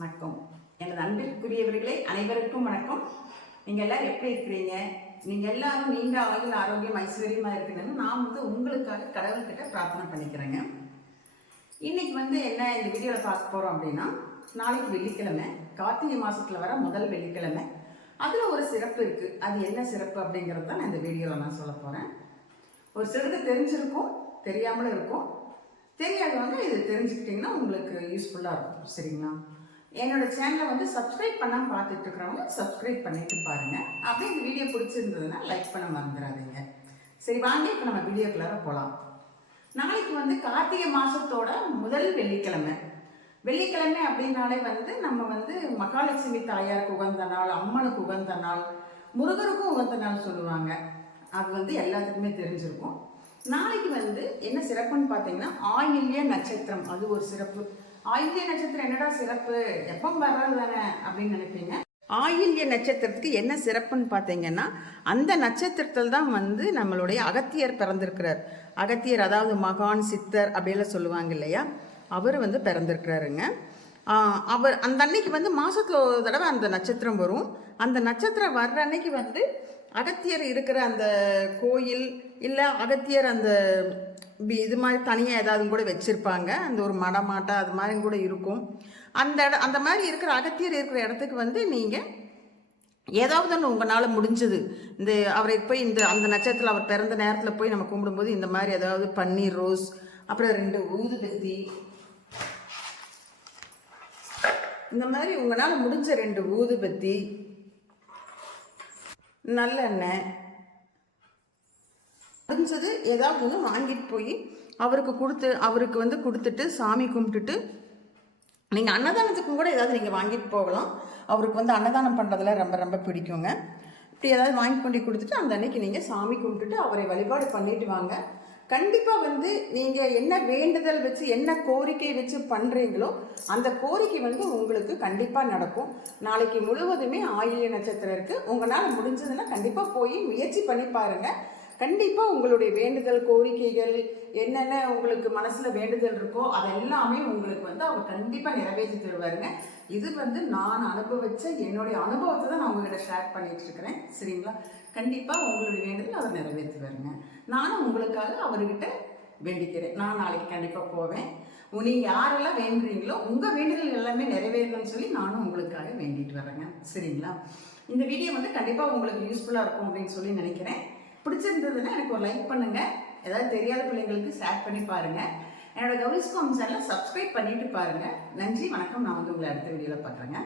வணக்கம். எனது அன்பிற்குரியவர்களே, அனைவருக்கும் வணக்கம். நீங்கள் எல்லாரும் எப்படி இருக்கிறீங்க? நீங்கள் எல்லாரும் நீண்ட ஆயுள், ஆரோக்கியம், ஐஸ்வர்யமாக இருக்கணும்னு நான் உங்களுக்காக கடவுள்கிட்ட பிரார்த்தனை பண்ணிக்கிறேங்க. இன்னைக்கு என்ன இந்த வீடியோவில் பார்க்க போகிறோம் அப்படின்னா, நாளைக்கு வெள்ளிக்கிழமை, கார்த்திகை மாதத்தில் வர முதல் வெள்ளிக்கிழமை. அதில் ஒரு சிறப்பு இருக்குது. அது என்ன சிறப்பு அப்படிங்கிறது தான் நான் இந்த வீடியோவில் நான் சொல்ல போகிறேன். ஒரு சிலருக்கு தெரிஞ்சிருக்கும், தெரியாமலும் இருக்கும். தெரியாதவங்க இது தெரிஞ்சுக்கிட்டிங்கன்னா உங்களுக்கு யூஸ்ஃபுல்லாக இருக்கும். சரிங்களா? என்னோட சேனலை சப்ஸ்கிரைப் பண்ணாமல் பார்த்துட்டு இருக்கிறவங்க சப்ஸ்கிரைப் பண்ணிட்டு பாருங்கள். அப்படியே இந்த வீடியோ பிடிச்சிருந்ததுன்னா லைக் பண்ண மறந்துடாதீங்க. சரி, வாங்க இப்போ நம்ம வீடியோக்குள்ளார போகலாம். நாளைக்கு கார்த்திகை மாதத்தோட முதல் வெள்ளிக்கிழமை. வெள்ளிக்கிழமை அப்படின்னாலே நம்ம மகாலட்சுமி தாயாருக்கு உகந்த நாள், அம்மனுக்கு உகந்த நாள், முருகருக்கும் உகந்த நாள் சொல்லுவாங்க. அது எல்லாத்துக்குமே தெரிஞ்சிருக்கும். நாளைக்கு என்ன சிறப்புன்னு பார்த்தீங்கன்னா, ஆயில்ய நட்சத்திரம். அது ஒரு சிறப்பு. ஆயில்ய நட்சத்திரம் என்னடா சிறப்பு, எப்போ வர்றது தானே அப்படின்னு நினைப்பீங்க. ஆயில்ய நட்சத்திரத்துக்கு என்ன சிறப்புன்னு பார்த்தீங்கன்னா, அந்த நட்சத்திரத்தில் தான் நம்மளுடைய அகத்தியர் பிறந்திருக்கிறார். அகத்தியர் அதாவது மகான், சித்தர் அப்படியெல்லாம் சொல்லுவாங்க இல்லையா, அவர் பிறந்திருக்கிறாருங்க. அவர் அந்த அன்னைக்கு மாதத்தில் ஒரு தடவை அந்த நட்சத்திரம் வரும். அந்த நட்சத்திரம் வர்ற அன்னைக்கு அகத்தியர் இருக்கிற அந்த கோயில் இல்லை அகத்தியர் அந்த இது மாதிரி தனியாக ஏதாவது கூட வச்சுருப்பாங்க. அந்த ஒரு மடமாட்டா அது மாதிரி கூட இருக்கும். அந்த மாதிரி இருக்கிற அகத்தியர் இருக்கிற இடத்துக்கு நீங்கள் ஏதாவது ஒன்று உங்களால் முடிஞ்சது, இந்த அவரை போய் அந்த நட்சத்திரத்தில் அவர் பிறந்த நேரத்தில் போய் நம்ம கும்பிடும்போது இந்த மாதிரி ஏதாவது பன்னீர் ரோஸ், அப்புறம் 2 ஊதுபத்தி, இந்த மாதிரி உங்களால் முடிஞ்ச 2 ஊதுபத்தி, நல்லெண்ணெய், முடிஞ்சது ஏதாவது வாங்கிட்டு போய் அவருக்கு கொடுத்துட்டு சாமி கும்பிட்டுட்டு நீங்கள் அன்னதானத்துக்கும் கூட ஏதாவது நீங்கள் வாங்கிட்டு போகலாம். அவருக்கு அன்னதானம் பண்ணுறதுல ரொம்ப ரொம்ப பிடிக்குங்க. இப்படி ஏதாவது வாங்கி கொண்டு கொடுத்துட்டு அந்த அன்னைக்கு நீங்கள் சாமி கும்பிட்டுட்டு அவரை வழிபாடு பண்ணிட்டு வாங்க. கண்டிப்பாக நீங்கள் என்ன வேண்டுதல் வச்சு என்ன கோரிக்கை வச்சு பண்ணுறீங்களோ அந்த கோரிக்கை உங்களுக்கு கண்டிப்பாக நடக்கும். நாளைக்கு முழுவதுமே ஆயில்ய நட்சத்திரம் இருக்குது. உங்களால் முடிஞ்சதுன்னா கண்டிப்பாக போய் முயற்சி பண்ணி பாருங்கள். கண்டிப்பாக உங்களுடைய வேண்டுதல், கோரிக்கைகள் என்னென்ன உங்களுக்கு மனசில் வேண்டுதல் இருக்கோ அதெல்லாமே உங்களுக்கு அவர் கண்டிப்பாக நிறைவேற்றி தருவாருங்க. இது நான் அனுபவித்த என்னுடைய அனுபவத்தை தான் நான் உங்கள்கிட்ட ஷேர் பண்ணிட்டு இருக்கிறேன். சரிங்களா? கண்டிப்பாக உங்களுடைய வேண்டுதல் அவர் நிறைவேற்றுவாருங்க. நானும் உங்களுக்காக அவர்கிட்ட வேண்டிக்கிறேன். நான் நாளைக்கு கண்டிப்பாக போவேன். நீங்கள் யாரெல்லாம் வேண்டுறீங்களோ உங்கள் வேண்டுதல் எல்லாமே நிறைவேறணும்னு சொல்லி நானும் உங்களுக்காக வேண்டிட்டு வரேங்க. சரிங்களா? இந்த வீடியோ கண்டிப்பாக உங்களுக்கு யூஸ்ஃபுல்லாக இருக்கும் அப்படின்னு சொல்லி நினைக்கிறேன். பிடிச்சிருந்ததுன்னா எனக்கு ஒரு லைக் பண்ணுங்கள். ஏதாவது தெரியாத பிள்ளைங்களுக்கு ஷேர் பண்ணி பாருங்கள். என்னோட கௌரிஸ் ஹோம் சேனலை சப்ஸ்கிரைப் பண்ணிட்டு பாருங்கள். நன்றி, வணக்கம். நான் உங்களை அடுத்த வீடியோவில் பார்க்குறேங்க.